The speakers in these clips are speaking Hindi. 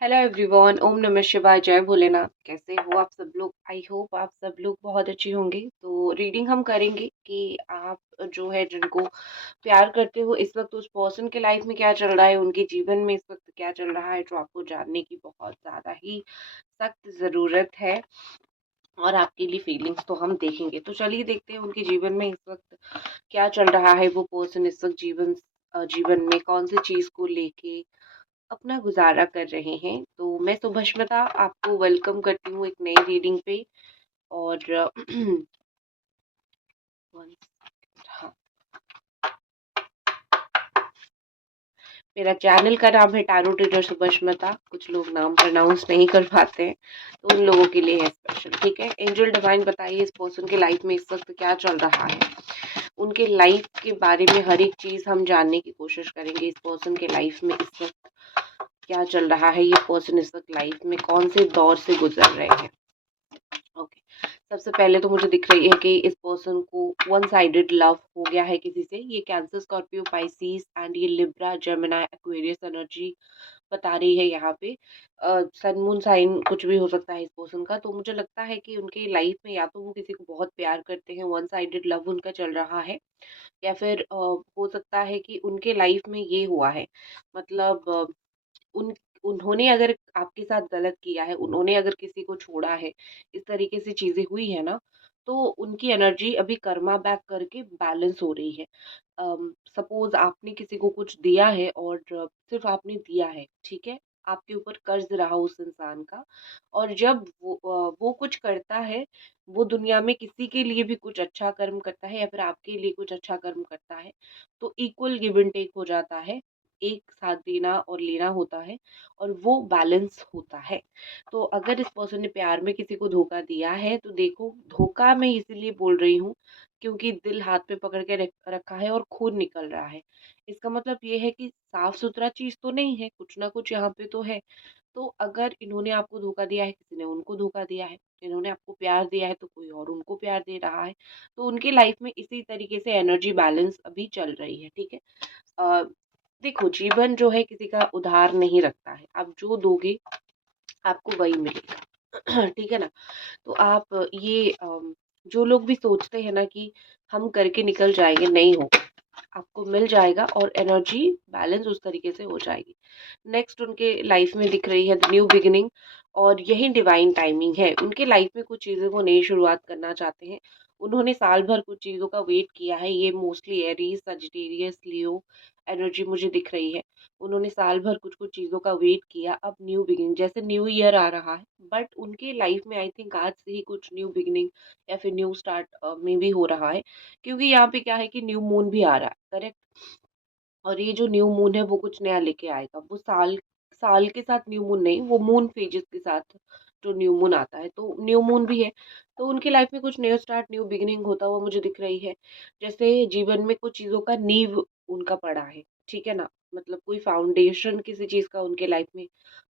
हेलो एवरीवन, ओम नमः शिवाय, जय भोलेनाथ। कैसे हो आप सब लोग? आई होप आप सब लोग बहुत अच्छे होंगे। तो रीडिंग हम करेंगे कि आप जो है जिनको प्यार करते हो इस वक्त उस पर्सन के लाइफ में क्या चल रहा है, उनके जीवन में इस वक्त क्या चल रहा है, जो आपको जानने की बहुत ज़्यादा ही सख्त ज़रूरत है। और आपके लिए फीलिंग्स तो हम देखेंगे। तो चलिए देखते हैं उनके जीवन में इस वक्त क्या चल रहा है। वो पर्सन इस वक्त जीवन में कौन सी चीज़ को लेके अपना गुज़ारा कर रहे हैं। तो मैं सुभष्मिता आपको वेलकम करती हूँ एक नई रीडिंग पे। और हाँ, मेरा चैनल का नाम है टैरो रीडर सुभष्मिता। कुछ लोग नाम प्रोनाउंस नहीं कर पाते हैं, तो उन लोगों के लिए है स्पेशल। ठीक है, एंजल डिवाइन बताइए इस पर्सन के लाइफ में इस वक्त क्या चल रहा है। उनके लाइफ के बारे में हर एक चीज़ हम जानने की कोशिश करेंगे। इस पर्सन के लाइफ में इस वक्त क्या चल रहा है, ये पर्सन इस वक्त लाइफ में कौन से दौर से गुजर रहे हैं। ओके, सबसे पहले तो मुझे दिख रही है कि इस पर्सन को वन साइडेड लव हो गया है किसी से। ये कैंसर, स्कॉर्पियो, पाइसिस एंड ये लिब्रा, जेमिनी, एक्वेरियस एनर्जी बता रही है यहाँ पे। सन मून साइन कुछ भी हो सकता है इस पर्सन का। तो मुझे लगता है कि उनके लाइफ में या तो वो किसी को बहुत प्यार करते हैं, वन साइडेड लव उनका चल रहा है, या फिर हो सकता है कि उनके लाइफ में ये हुआ है। मतलब उन उन्होंने अगर आपके साथ गलत किया है, उन्होंने अगर किसी को छोड़ा है, इस तरीके से चीज़ें हुई है ना, तो उनकी एनर्जी अभी कर्मा बैक करके बैलेंस हो रही है। सपोज़ आपने किसी को कुछ दिया है और सिर्फ़ आपने दिया है, ठीक है? आपके ऊपर कर्ज़ रहा उस इंसान का। और जब वो कुछ करता है, वो दुनिया में किसी के लिए भी कुछ अच्छा कर्म करता है या फिर आपके लिए कुछ अच्छा कर्म करता है, तो इक्वल गिव एंड टेक हो जाता है। एक साथ देना और लेना होता है और वो बैलेंस होता है। तो अगर इस पर्सन ने प्यार में किसी को धोखा दिया है, तो देखो, धोखा मैं इसीलिए बोल रही हूँ क्योंकि दिल हाथ में पकड़ के रखा है और खून निकल रहा है। इसका मतलब ये है कि साफ सुथरा चीज तो नहीं है, कुछ ना कुछ यहाँ पे तो है। तो अगर इन्होंने आपको धोखा दिया है, किसी ने उनको धोखा दिया है, इन्होंने आपको प्यार दिया है तो कोई और उनको प्यार दे रहा है। तो उनकी लाइफ में इसी तरीके से एनर्जी बैलेंस अभी चल रही है। ठीक है। अ, देखो, जीवन जो है किसी का उधार नहीं रखता है। आप जो दोगे आपको वही मिलेगा। ठीक है ना? तो आप ये जो लोग भी सोचते हैं ना कि हम करके निकल जाएंगे, नहीं हो, आपको मिल जाएगा और एनर्जी बैलेंस उस तरीके से हो जाएगी। नेक्स्ट उनके लाइफ में दिख रही है न्यू बिगिनिंग, और यही डिवाइन टाइमिंग है। उनके लाइफ में कुछ चीज़ों को नई शुरुआत करना चाहते हैं। उन्होंने साल भर कुछ चीज़ों का वेट किया है। ये मोस्टली एरीज, सजिटेरियस, लियो एनर्जी मुझे दिख रही है। उन्होंने साल भर कुछ कुछ चीज़ों का वेट किया। अब न्यू बिगिनिंग, जैसे न्यू ईयर आ रहा है, बट उनके लाइफ में आई थिंक आज से ही कुछ न्यू बिगिनिंग या फिर न्यू स्टार्ट में भी हो रहा है। क्योंकि यहाँ पे क्या है कि न्यू मून भी आ रहा है, करेक्ट? और ये जो न्यू मून है वो कुछ नया लेके आएगा। वो साल साल के साथ न्यू मून नहीं, वो मून फेजेस के साथ जो न्यू मून आता है, तो न्यू मून भी है। तो उनकी लाइफ में कुछ न्यू स्टार्ट, न्यू बिगिनिंग होता हुआ मुझे दिख रही है। जैसे जीवन में कुछ चीज़ों का नींव उनका पड़ा है, ठीक है ना? मतलब कोई फाउंडेशन किसी चीज़ का उनके लाइफ में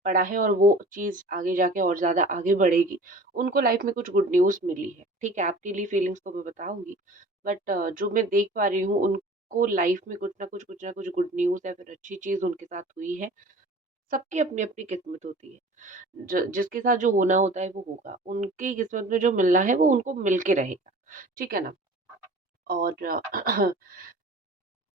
पड़ा है और वो चीज़ आगे जाके और ज़्यादा आगे बढ़ेगी। उनको लाइफ में कुछ गुड न्यूज़ मिली है, ठीक है? आपके लिए फीलिंग्स तो मैं बताऊँगी, बट जो मैं देख पा रही हूँ, को लाइफ में कुछ ना कुछ गुड न्यूज़ या फिर अच्छी चीज़ उनके साथ हुई है। सबकी अपनी-अपनी किस्मत होती है। जिसके साथ जो होना होता है वो होगा। उनकी किस्मत में जो मिलना है वो उनको मिल के रहेगा। ठीक है ना? और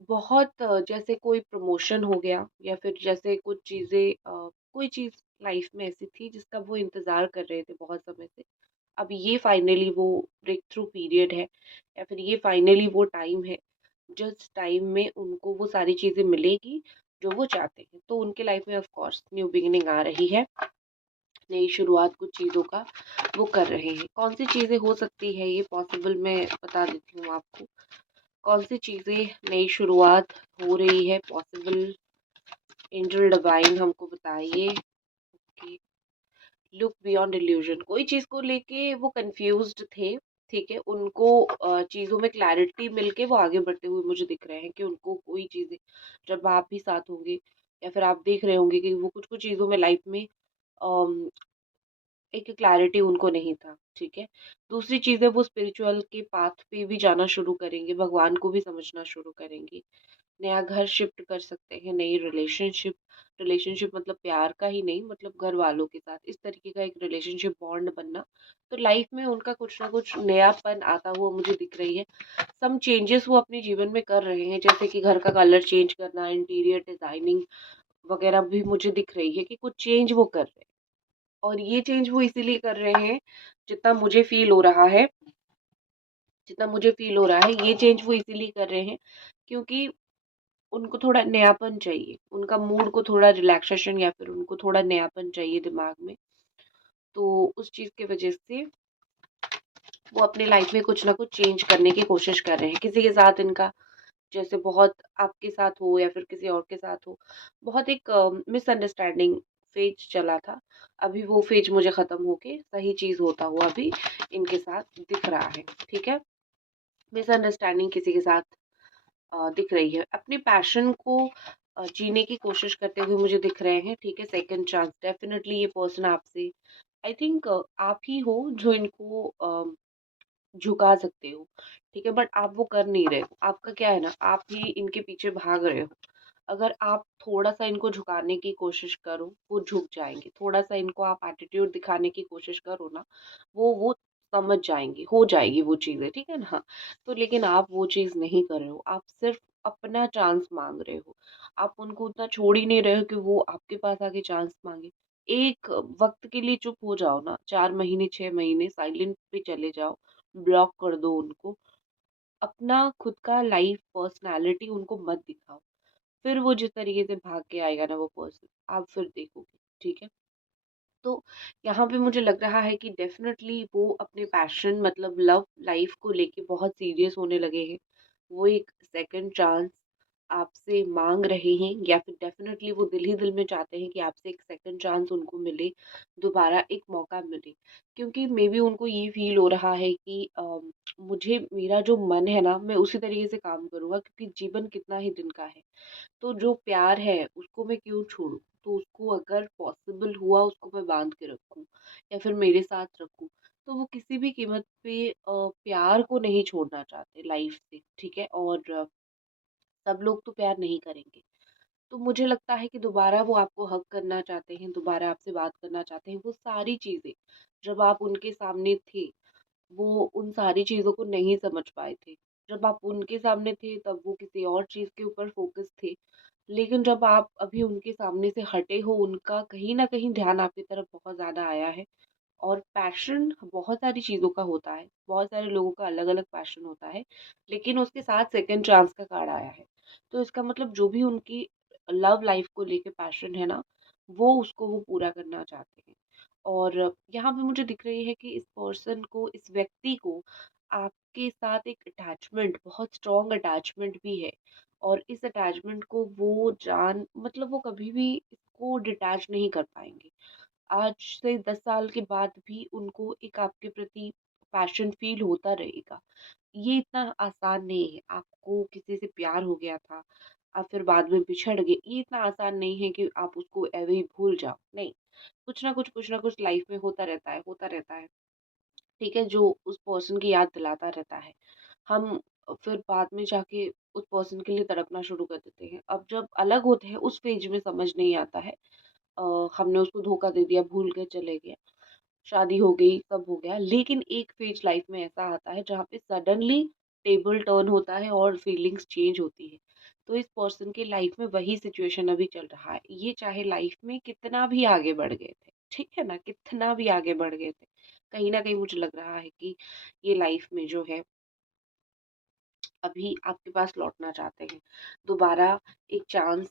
बहुत जैसे कोई प्रमोशन हो गया या फिर जैसे कुछ चीज़ें, कोई चीज़ लाइफ में ऐसी थी जिसका वो इंतज़ार कर रहे थे बहुत समय से। अब ये फाइनली वो ब्रेक थ्रू पीरियड है, या फिर ये फाइनली वो टाइम है जिस टाइम में उनको वो सारी चीज़ें मिलेगी जो वो चाहते हैं। तो उनके लाइफ में ऑफ कोर्स न्यू बिगिनिंग आ रही है। नई शुरुआत कुछ चीज़ों का वो कर रहे हैं। कौन सी चीज़ें हो सकती है ये पॉसिबल, मैं बता देती हूँ आपको। कौन सी चीज़ें नई शुरुआत हो रही है पॉसिबल, एंजल डिवाइन हमको बताइए कि लुक बियॉन्ड इल्यूजन। कोई चीज़ को लेके वो कंफ्यूज्ड थे, ठीक है? उनको चीज़ों में क्लैरिटी मिलके वो आगे बढ़ते हुए मुझे दिख रहे हैं कि उनको कोई चीज़ें, जब आप भी साथ होंगे या फिर आप देख रहे होंगे कि वो कुछ-कुछ चीज़ों में लाइफ में अम, एक क्लैरिटी उनको नहीं था, ठीक है? दूसरी चीज़ है वो स्पिरिचुअल के पाथ पे भी जाना शुरू करेंगे, भगवान को भी समझना शुरू करेंगे। नया घर शिफ्ट कर सकते हैं, नई रिलेशनशिप रिलेशनशिप मतलब प्यार का ही नहीं, मतलब घर वालों के साथ इस तरीके का एक रिलेशनशिप बॉन्ड बनना। तो लाइफ में उनका कुछ ना कुछ नयापन आता हुआ मुझे दिख रही है। सम चेंजेस वो अपने जीवन में कर रहे हैं, जैसे कि घर का कलर चेंज करना, इंटीरियर डिजाइनिंग वगैरह भी मुझे दिख रही है कि कुछ चेंज वो कर रहे हैं। और ये चेंज वो इसीलिए कर रहे हैं, जितना मुझे फील हो रहा है जितना मुझे फील हो रहा है ये चेंज वो इसीलिए कर रहे हैं क्योंकि उनको थोड़ा नयापन चाहिए, उनका मूड को थोड़ा रिलैक्सेशन या फिर उनको थोड़ा नयापन चाहिए दिमाग में। तो उस चीज़ की वजह से वो अपनी लाइफ में कुछ ना कुछ चेंज करने की कोशिश कर रहे हैं। किसी के साथ इनका, जैसे बहुत आपके साथ हो या फिर किसी और के साथ हो, बहुत एक मिसअंडरस्टैंडिंग फेज चला था। अभी वो फेज मुझे खत्म होके सही चीज़ होता हुआ अभी इनके साथ दिख रहा है। ठीक है, मिसअंडरस्टैंडिंग किसी के साथ दिख रही है। अपने पैशन को जीने की कोशिश करते हुए मुझे दिख रहे हैं। ठीक है, सेकंड चांस डेफिनेटली ये पर्सन आपसे, आई थिंक आप ही हो जो इनको झुका सकते हो। ठीक है, बट आप वो कर नहीं रहे हो। आपका क्या है ना, आप ही इनके पीछे भाग रहे हो। अगर आप थोड़ा सा इनको झुकाने की कोशिश करो, वो झुक जाएंगे। थोड़ा सा इनको आप एटीट्यूड दिखाने की कोशिश करो ना, वो समझ जाएंगे, हो जाएगी वो चीज़ें। ठीक है ना। तो लेकिन आप वो चीज़ नहीं कर रहे हो, आप सिर्फ अपना चांस मांग रहे हो। आप उनको उतना छोड़ ही नहीं रहे हो कि वो आपके पास आके चांस मांगे। एक वक्त के लिए चुप हो जाओ ना, 4 महीने 6 महीने साइलेंट पे चले जाओ, ब्लॉक कर दो उनको। अपना खुद का लाइफ पर्सनालिटी उनको मत दिखाओ। फिर वो जिस तरीके से भाग के आएगा ना वो पर्सन, आप फिर देखोगे। ठीक है, तो यहाँ पे मुझे लग रहा है कि डेफिनेटली वो अपने पैशन मतलब लव लाइफ को लेके बहुत सीरियस होने लगे हैं। वो एक सेकंड चांस आपसे मांग रहे हैं, या फिर डेफिनेटली वो दिल ही दिल में चाहते हैं कि आपसे एक सेकंड चांस उनको मिले, दोबारा एक मौका मिले। क्योंकि मे बी उनको ये फील हो रहा है कि मुझे मेरा जो मन है ना, मैं उसी तरीके से काम करूंगा, क्योंकि जीवन कितना ही दिन का है। तो जो प्यार है उसको मैं क्यों छोड़ूं। तो उसको अगर पॉसिबल हुआ उसको मैं बांध के रखूं या फिर मेरे साथ रखूं। तो वो किसी भी कीमत पे प्यार को नहीं छोड़ना चाहते लाइफ से। ठीक है, और सब लोग तो प्यार नहीं करेंगे। तो मुझे लगता है कि दोबारा वो आपको हग करना चाहते हैं, दोबारा आपसे बात करना चाहते हैं। वो सारी चीजें जब आप उनके सामने थे, वो उन सारी चीज़ों को नहीं समझ पाए थे। जब आप उनके सामने थे तब वो किसी और चीज़ के ऊपर फ़ोकस थे। लेकिन जब आप अभी उनके सामने से हटे हो, उनका कहीं न कहीं ध्यान आपकी तरफ बहुत ज़्यादा आया है। और पैशन बहुत सारी चीज़ों का होता है, बहुत सारे लोगों का अलग-अलग पैशन होता है, लेकिन उसके साथ सेकंड चांस का कार्ड आया है। तो इसका मतलब जो भी उनकी लव लाइफ़ को लेके पैशन है ना, वो पूरा करना चाहते हैं। और यहाँ पे मुझे दिख रही है कि इस पर्सन को, इस व्यक्ति को आपके साथ एक अटैचमेंट, बहुत स्ट्रॉन्ग अटैचमेंट भी है। और इस अटैचमेंट को वो जान मतलब वो कभी भी इसको डिटैच नहीं कर पाएँगे। आज से 10 साल के बाद भी उनको एक आपके प्रति पैशन फ़ील होता रहेगा। ये इतना आसान नहीं है। आपको किसी से प्यार हो गया था, आप फिर बाद में बिछड़ गए, ये इतना आसान नहीं है कि आप उसको ऐवे ही भूल जाओ, नहीं। कुछ ना कुछ लाइफ़ में होता रहता है। ठीक है, जो उस पर्सन की याद दिलाता रहता है। हम फिर बाद में जाके उस पर्सन के लिए तड़पना शुरू कर देते हैं। अब जब अलग होते हैं उस फ़ेज़ में समझ नहीं आता है। हमने उसको धोखा दे दिया, भूल के चले गए, शादी हो गई, सब हो गया। लेकिन एक फ़ेज़ लाइफ़ में ऐसा आता है जहाँ पे सडनली टेबल टर्न होता है और फीलिंग्स चेंज होती है। तो इस पर्सन की लाइफ़ में वही सिचुएशन अभी चल रहा है। ये चाहे लाइफ़ में कितना भी आगे बढ़ गए थे, ठीक है ना? कितना भी आगे बढ़ गए थे। कहीं न कहीं मुझे लग रहा है कि ये लाइफ़ में जो है अभी आपके पास लौटना चाहते हैं। दोबारा एक चांस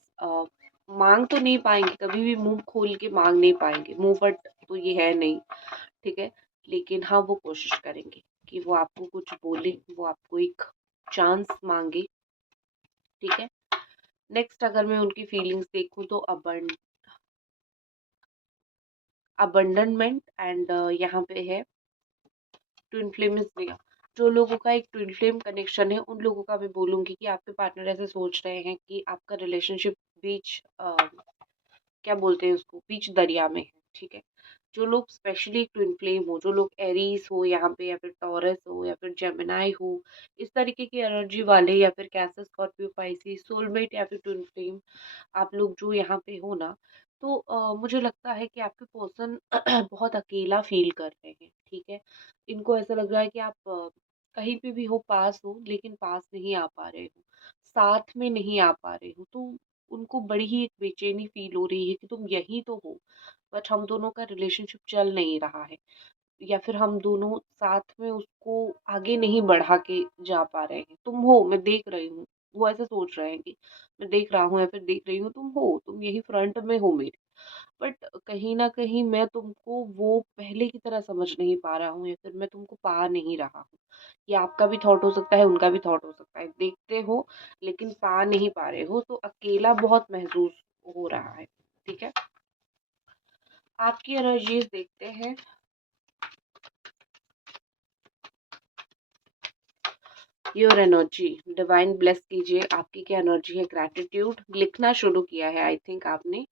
माँग तो नहीं पाएँगे, कभी भी मुँह खोल के माँग नहीं पाएँगे, मुँह फट तो ये है नहीं, ठीक है? लेकिन हाँ, वो कोशिश करेंगे कि वो आपको कुछ बोले, वो आपको एक चांस माँगे, ठीक है? नेक्स्ट अगर मैं उनकी फीलिंग्स देखूँ तो अबंडनमेंट एंड यहाँ पे है ट्विन फ्लेम इज रियल। जो लोगों का एक ट्विन फ्लेम कनेक्शन है, उन लोगों का मैं बोलूँगी कि आपके पार्टनर ऐसे सोच रहे हैं कि आपका रिलेशनशिप बीच क्या बोलते हैं उसको, बीच दरिया में है। ठीक है। जो लोग स्पेशली ट्विन फ्लेम हो, जो लोग एरीज हो यहाँ पे, या फिर टॉरस हो, या फिर जेमिनाई हो, इस तरीके की एनर्जी वाले, या फिर कैंसर, स्कॉर्पियो, पाइसेस, सोलमेट या फिर ट्विन फ्लेम, आप लोग जो यहाँ पे हो ना, तो मुझे लगता है कि आपके पर्सन बहुत अकेला फील कर रहे हैं, ठीक है। इनको ऐसा लग रहा है कि आप कहीं पे भी हो, पास हो, लेकिन पास नहीं आ पा रहे हो, साथ में नहीं आ पा रहे हो, तो उनको बड़ी ही एक बेचैनी फील हो रही है कि तुम यहीं तो हो, बट हम दोनों का रिलेशनशिप चल नहीं रहा है, या फिर हम दोनों साथ में उसको आगे नहीं बढ़ा के जा पा रहे हैं। तुम हो, मैं देख रही हूँ, वो ऐसे सोच रहे हैं कि मैं देख रहा हूँ या फिर देख रही हूँ, तुम हो, तुम यही फ्रंट में हो मेरे, बट कहीं ना कहीं मैं तुमको वो पहले की तरह समझ नहीं पा रहा हूँ, या फिर मैं तुमको पा नहीं रहा हूँ। ये आपका भी थॉट हो सकता है, उनका भी थॉट हो सकता है, देखते हो लेकिन पा नहीं पा रहे हो, तो अकेला बहुत महसूस हो रहा है, ठीक है। आपकी एनर्जीज देखते हैं। योर एनर्जी, डिवाइन ब्लेस कीजिए, आपकी क्या एनर्जी है। ग्रैटिट्यूड लिखना शुरू किया है, आई थिंक आपने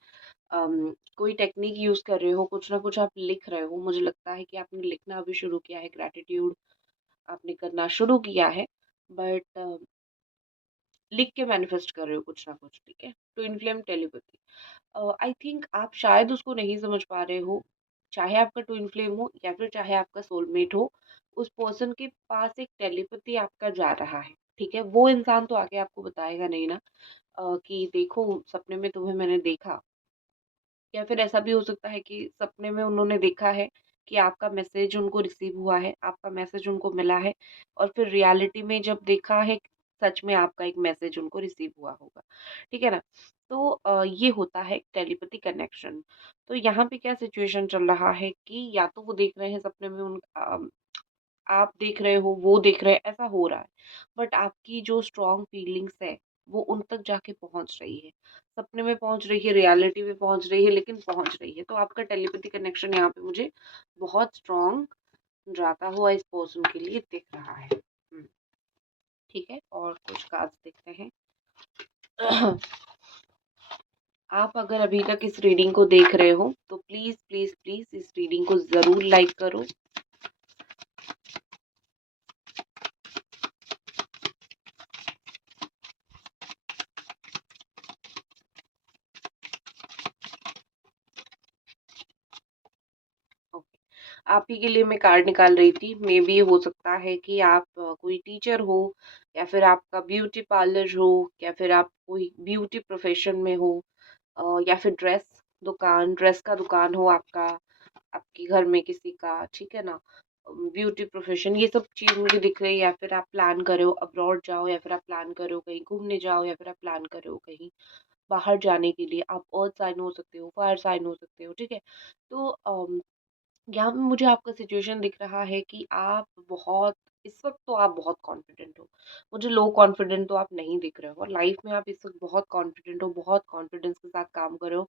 कोई टेक्निक यूज कर रहे हो, कुछ ना कुछ आप लिख रहे हो, मुझे लगता है कि आपने लिखना अभी शुरू किया है, ग्रैटिट्यूड आपने करना शुरू किया है, बट लिख के मैनिफेस्ट कर रहे हो कुछ ना कुछ, ठीक है। To inflame telepathy, I think आप शायद उसको नहीं समझ पा रहे हो, चाहे आपका ट्विन फ्लेम हो या फिर चाहे आपका सोलमेट हो, उस पर्सन के पास एक टेलीपैथी आपका जा रहा है, ठीक है। वो इंसान तो आके आपको बताएगा नहीं ना कि देखो सपने में तुम्हें मैंने देखा, या फिर ऐसा भी हो सकता है कि सपने में उन्होंने देखा है कि आपका मैसेज उनको रिसीव हुआ है, आपका मैसेज उनको मिला है, और फिर रियलिटी में जब देखा है, सच में आपका एक मैसेज उनको रिसीव हुआ होगा, ठीक है ना। तो ये होता है टेलीपैथी कनेक्शन। तो यहाँ पे क्या सिचुएशन चल रहा है कि या तो वो देख रहे हैं सपने में, आप देख रहे हो, वो देख रहे हैं, ऐसा हो रहा है, बट आपकी जो स्ट्रॉन्ग फीलिंग्स है वो उन तक जाके पहुंच रही है, सपने में पहुंच रही है, रियलिटी में पहुंच रही है, लेकिन पहुंच रही है। तो आपका टेलीपैथी कनेक्शन यहाँ पे मुझे बहुत स्ट्रॉन्ग जाता हुआ इस पर्सन के लिए दिख रहा है। ठीक है, और कुछ कार्ड्स देखते हैं। आप अगर अभी तक इस रीडिंग को देख रहे हो तो प्लीज प्लीज प्लीज इस रीडिंग को जरूर लाइक करो। ओके, आप ही के लिए मैं कार्ड निकाल रही थी। मे बी हो सकता है कि आप कोई टीचर हो, या फिर आपका ब्यूटी पार्लर हो, या फिर आप कोई ब्यूटी प्रोफेशन में हो, या फिर ड्रेस का दुकान हो आपका, आपके घर में किसी का, ठीक है ना। ब्यूटी प्रोफेशन, ये सब चीज मुझे दिख रही है। या फिर आप प्लान कर रहे हो अब्रॉड जाओ, या फिर आप प्लान कर रहे हो कहीं घूमने जाओ, या फिर आप प्लान कर रहे हो कहीं बाहर जाने के लिए। आप अर्थ साइन हो सकते हो, फायर साइन हो सकते हो, ठीक है। तो यहाँ पे मुझे आपका सिचुएशन दिख रहा है कि आप बहुत, इस वक्त तो आप बहुत कॉन्फिडेंट हो, मुझे लो कॉन्फिडेंट तो आप नहीं दिख रहे हो, और लाइफ में आप इस वक्त बहुत कॉन्फिडेंट हो, बहुत कॉन्फिडेंस के साथ काम कर रहे हो,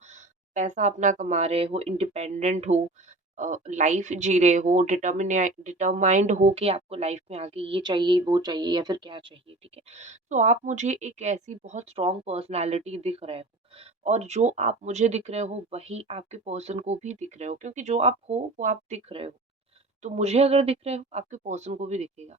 पैसा अपना कमा रहे हो, इंडिपेंडेंट हो, लाइफ जी रहे हो, डिटरमाइंड हो कि आपको लाइफ में आगे ये चाहिए, वो चाहिए, या फिर क्या चाहिए, ठीक है। तो आप मुझे एक ऐसी बहुत स्ट्रॉन्ग पर्सनालिटी दिख रहे हो, और जो आप मुझे दिख रहे हो वही आपके पर्सन को भी दिख रहे हो, क्योंकि जो आप हो वो आप दिख रहे हो, तो मुझे अगर दिख रहे हो आपके पर्सन को भी दिखेगा।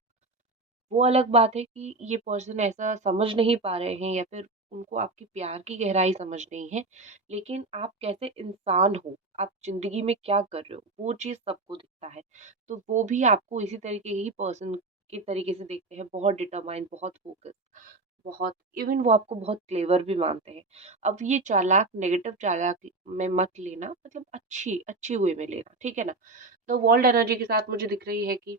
वो अलग बात है कि ये पर्सन ऐसा समझ नहीं पा रहे हैं, या फिर उनको आपकी प्यार की गहराई समझ नहीं है, लेकिन आप कैसे इंसान हो, आप जिंदगी में क्या कर रहे हो, वो चीज सबको दिखता है। तो वो भी आपको इसी तरीके ही पर्सन के तरीके से देखते हैं, बहुत डिटरमाइंड, बहुत फोकस, बहुत, इवन वो आपको बहुत क्लेवर भी मानते हैं। अब ये चालाक, नेगेटिव चालाक में मत लेना, मतलब अच्छी अच्छी वे में लेना, ठीक है ना। तो वर्ल्ड एनर्जी के साथ मुझे दिख रही है कि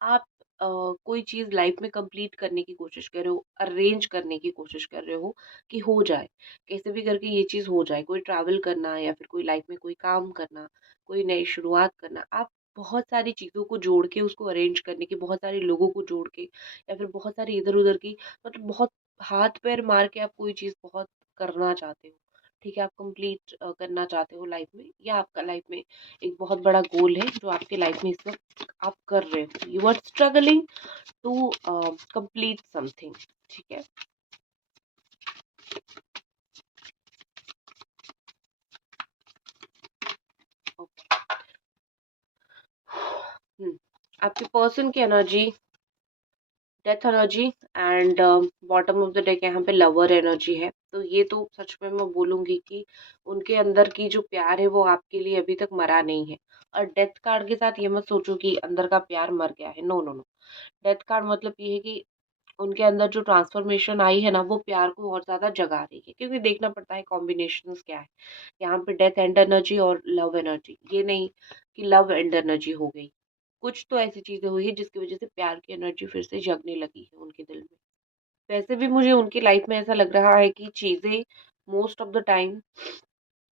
आप कोई चीज़ लाइफ में कंप्लीट करने की कोशिश कर रहे हो, अरेंज करने की कोशिश कर रहे हो कि हो जाए, कैसे भी करके ये चीज़ हो जाए, कोई ट्रैवल करना, या फिर कोई लाइफ में कोई काम करना, कोई नई शुरुआत करना। आप बहुत सारी चीज़ों को जोड़ के उसको अरेंज करने की, बहुत सारे लोगों को जोड़ के, या फिर बहुत सारी इधर उधर की, मतलब बहुत हाथ पैर मार के आप कोई चीज़ बहुत करना चाहते हो, ठीक है। आप कंप्लीट करना चाहते हो लाइफ में, या आपका लाइफ में एक बहुत बड़ा गोल है जो आपके लाइफ में इस वक्त आप कर रहे हो, you are struggling to complete something, ठीक है। आपके पर्सन की energy, death energy and bottom of the deck यहाँ पे लवर एनर्जी है। तो ये तो सच में मैं बोलूंगी कि उनके अंदर की जो प्यार है वो आपके लिए अभी तक मरा नहीं है। और डेथ कार्ड के साथ ये मत सोचो कि अंदर का प्यार मर गया है, no no no. Death card मतलब ये है कि उनके अंदर जो ट्रांसफॉर्मेशन आई है ना, वो प्यार को और ज्यादा जगा रही है, क्योंकि देखना पड़ता है कॉम्बिनेशंस क्या है। यहाँ पे डेथ एंड एनर्जी और लव एनर्जी, ये नहीं कि लव एंड एनर्जी हो गई। कुछ तो ऐसी चीजें हुई है जिसकी वजह से प्यार की एनर्जी फिर से जगने लगी है उनके दिल में। वैसे भी मुझे उनकी लाइफ में ऐसा लग रहा है कि चीजें मोस्ट ऑफ द टाइम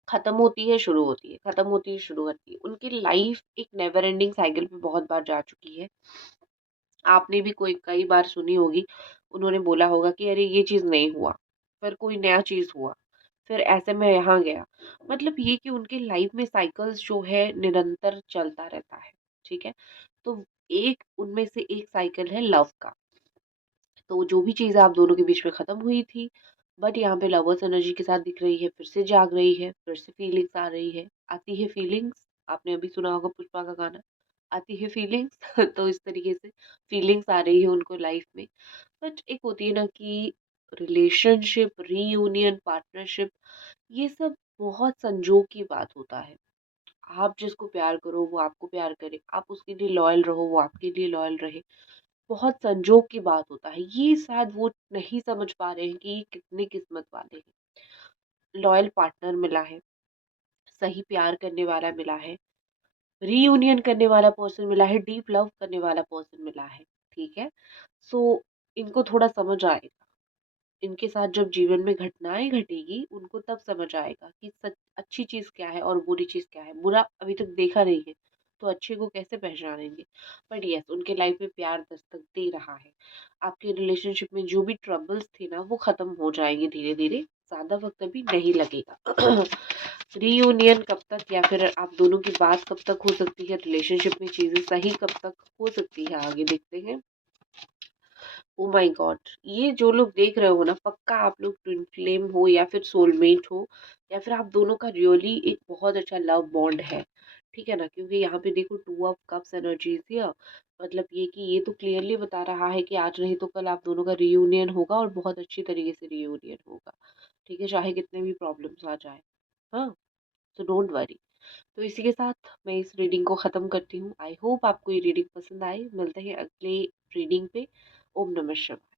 खत्म होती है, शुरू होती है, खत्म होती है, शुरू होती है। उनकी लाइफ एक नेवर एंडिंग साइकिल पे बहुत बार जा चुकी है। आपने भी कोई कई बार सुनी होगी, उन्होंने बोला होगा कि अरे ये चीज नहीं हुआ, फिर कोई नया चीज हुआ, फिर ऐसे में यहाँ गया। मतलब ये कि उनके लाइफ में साइकिल्स जो है निरंतर चलता रहता है। ठीक है। तो एक उनमें से एक साइकिल है लव का। तो जो भी चीज़ आप दोनों के बीच में खत्म हुई थी, बट यहाँ पे लवर्स एनर्जी के साथ दिख रही है, फिर से जाग रही है, फिर से फीलिंग्स आ रही है, आती है फीलिंग्स। आपने अभी सुना होगा पुष्पा का गाना, आती है फीलिंग्स। तो इस तरीके से फीलिंग्स आ रही है उनको लाइफ में। बट एक होती है ना कि रिलेशनशिप, रीयूनियन, पार्टनरशिप, ये सब बहुत संजोग की बात होता है। आप जिसको प्यार करो वो आपको प्यार करे, आप उसके लिए लॉयल रहो वो आपके लिए लॉयल रहे, बहुत संजोग की बात होता है। ये शायद वो नहीं समझ पा रहे हैं कि ये कितने किस्मत वाले हैं। लॉयल पार्टनर मिला है, सही प्यार करने वाला मिला है, रीयूनियन करने वाला पर्सन मिला है, डीप लव करने वाला पर्सन मिला है। ठीक है। सो इनको थोड़ा समझ आएगा, इनके साथ जब जीवन में घटनाएं घटेगी उनको तब समझ आएगा कि सच अच्छी चीज क्या है और बुरी चीज क्या है। बुरा अभी तक देखा नहीं है तो अच्छे को कैसे पहचानेंगे। बट यस, उनके लाइफ में प्यार दस्तक दे रहा है। आपके रिलेशनशिप में जो भी ट्रबल्स थे ना वो खत्म हो जाएंगे धीरे धीरे, ज्यादा वक्त अभी नहीं लगेगा। रीयूनियन कब तक या फिर आप दोनों की बात कब तक हो सकती है, रिलेशनशिप में चीजें सही कब तक हो सकती है, आगे देखते हैं। ओ माय गॉड, ये जो लोग देख रहे हो ना, पक्का आप लोग ट्विन फ्लेम हो या फिर सोलमेट हो, या फिर आप दोनों का रियली एक बहुत अच्छा लव बॉन्ड है। ठीक है ना, क्योंकि यहाँ पे देखो two of cups energies here. मतलब ये कि ये तो क्लियरली बता रहा है कि आज नहीं तो कल आप दोनों का रियूनियन होगा और बहुत अच्छी तरीके से रियूनियन होगा। ठीक है, चाहे कितने भी प्रॉब्लम्स आ जाए। हाँ, तो डोंट वरी। तो इसी के साथ मैं इस रीडिंग को ख़त्म करती हूँ। आई होप आपको ये रीडिंग पसंद आई। मिलते हैं अगले रीडिंग पे। ओम नमः शिवाय।